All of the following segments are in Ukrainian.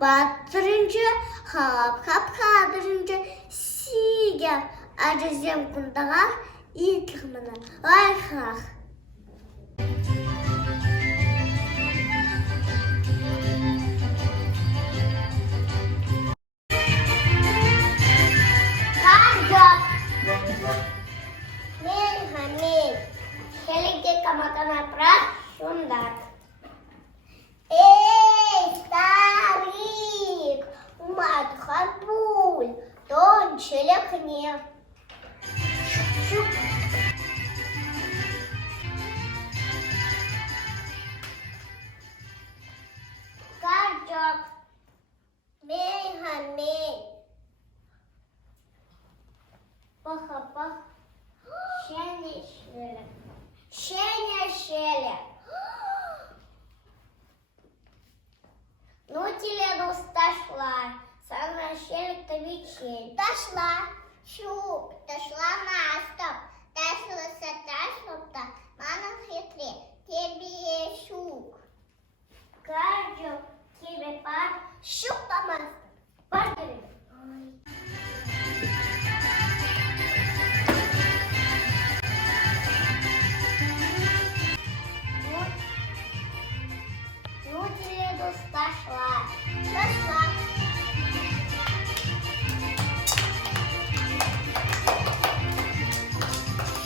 баттырынчы, хап қадырынчы, сигер ажызем күндағар, итқымына лайхақ. Мен хеликте каматана прах шундак. Эй, старик, матхан пуль, тон челекне. Карджок, мейхамей, пах-пах. Щеня-щеля. Ну, телегус дошла. Самая щель-то вечель. Дошла. Щук, дошла на стоп. Дошла-то, мама хитре. Тебе щук. Кажу, тебе пар. Щук помаз. Пардери. Дошла.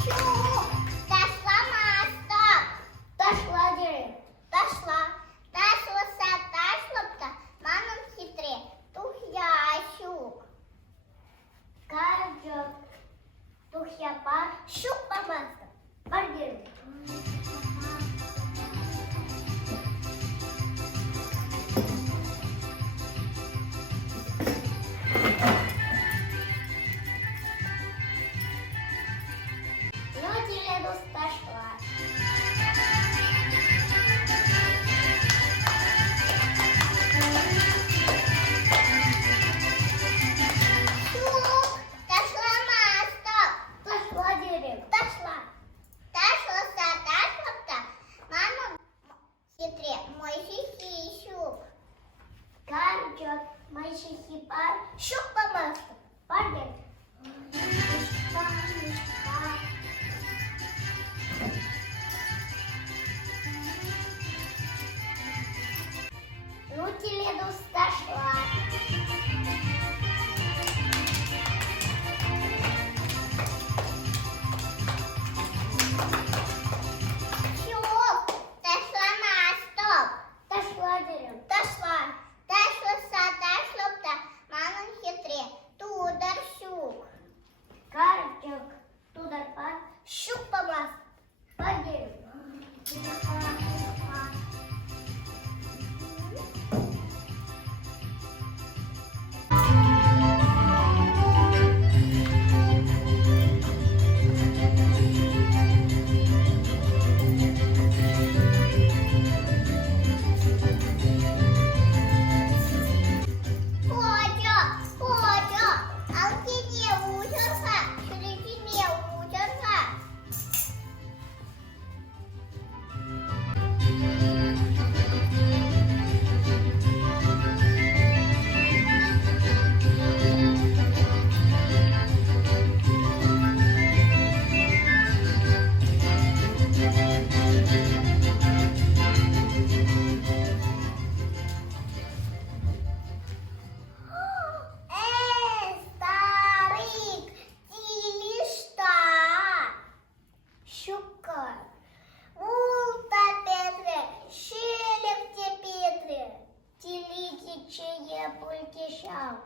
Щук, дошла маста. Дошла дерев. Дошла. Дошла-то, маном хитре. Тухья щук. Карджок. Тухья пар. Щук помаста. Пар дерев. Дошла. Щук, дошла маста. Дошла дерев. Дошла. Дошла-то, мама хитре. Мой хихи щук. Карджок, мой хихи пар. Щук помаста. Пар дерев. Ну, теледус дошла. Щук, дошла на стоп. Дошла дерев. Дошла. Дошла-то, мама хитре. Тудар щук. Карджок, тудар пар. Щук помаз. Пар дерев. Пульки шал.